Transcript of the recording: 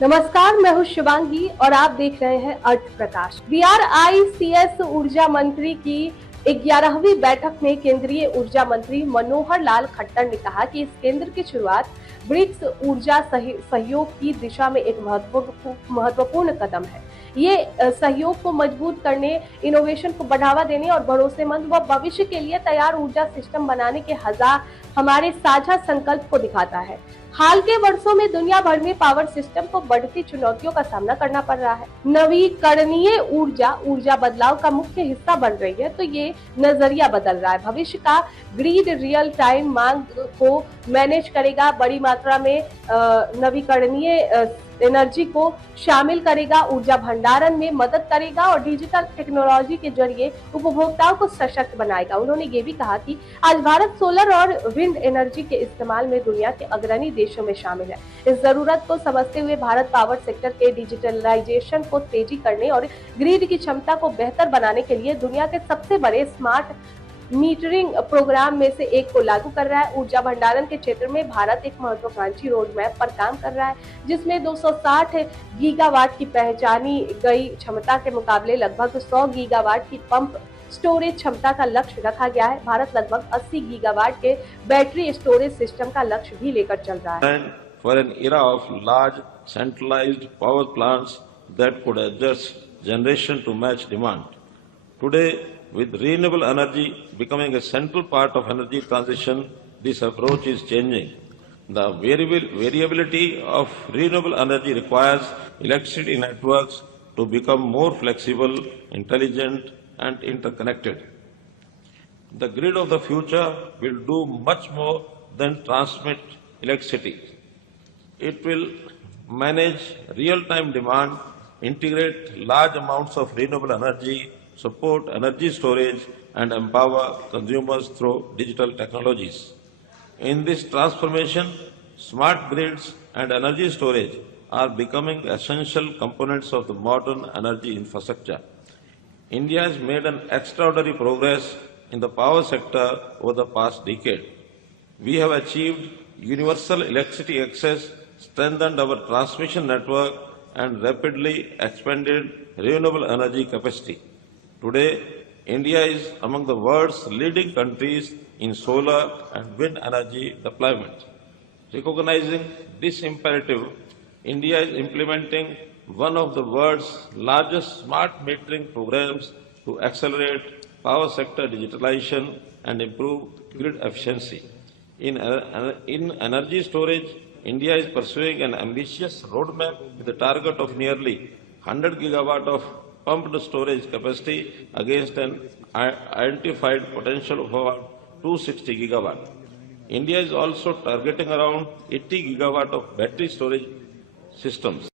नमस्कार, मैं हूं शिवांगी और आप देख रहे हैं अर्थ प्रकाश। BRICS ऊर्जा मंत्री की 11वीं बैठक में केंद्रीय ऊर्जा मंत्री मनोहर लाल खट्टर ने कहा कि इस केंद्र की शुरुआत ब्रिक्स ऊर्जा सहयोग की दिशा में एक महत्वपूर्ण कदम है। ये सहयोग को मजबूत करने, इनोवेशन को बढ़ावा देने और भरोसेमंद व भविष्य के लिए तैयार ऊर्जा सिस्टम बनाने के हमारे साझा संकल्प को दिखाता है। हाल के वर्षों में दुनिया भर में पावर सिस्टम को बढ़ती चुनौतियों का सामना करना पड़ रहा है। नवीकरणीय ऊर्जा बदलाव का मुख्य हिस्सा बन रही है, तो ये नजरिया बदल रहा है। भविष्य का ग्रिड रियल टाइम मांग को मैनेज करेगा, बड़ी मात्रा में नवीकरणीय एनर्जी को शामिल करेगा, ऊर्जा भंडारण में मदद करेगा और डिजिटल टेक्नोलॉजी के जरिए उपभोक्ताओं को सशक्त बनाएगा। उन्होंने ये भी कहा कि आज भारत सोलर और विंड एनर्जी के इस्तेमाल में दुनिया के अग्रणी देशों में शामिल है। इस जरूरत को समझते हुए भारत पावर सेक्टर के डिजिटलाइजेशन को तेजी करने और ग्रिड की क्षमता को बेहतर बनाने के लिए दुनिया के सबसे बड़े स्मार्ट मीटरिंग प्रोग्राम में से एक को लागू कर रहा है। ऊर्जा भंडारण के क्षेत्र में भारत एक महत्वाकांक्षी रोड मैप पर काम कर रहा है, जिसमें 260 गीगावाट की पहचानी गई क्षमता के मुकाबले लगभग 100 गीगावाट की पंप स्टोरेज क्षमता का लक्ष्य रखा गया है। भारत लगभग 80 गीगावाट के बैटरी स्टोरेज सिस्टम का लक्ष्य भी लेकर चल रहा है। For an era of large centralized power plants that could adjust generation to match demand. Today, with renewable energy becoming a central part of energy transition, this approach is changing. The variability of renewable energy requires electricity networks to become more flexible, intelligent, and interconnected. The grid of the future will do much more than transmit electricity. It will manage real-time demand, integrate large amounts of renewable energy, support energy storage, and empower consumers through digital technologies. In this transformation, smart grids and energy storage are becoming essential components of the modern energy infrastructure. India has made an extraordinary progress in the power sector over the past decade. We have achieved universal electricity access, strengthened our transmission network, and rapidly expanded renewable energy capacity. Today, India is among the world's leading countries in solar and wind energy deployment. Recognizing this imperative, India is implementing one of the world's largest smart metering programs to accelerate power sector digitalization and improve grid efficiency. In energy storage, India is pursuing an ambitious roadmap with a target of nearly 100 gigawatt of pumped storage capacity against an identified potential of about 260 gigawatt. India is also targeting around 80 gigawatt of battery storage systems.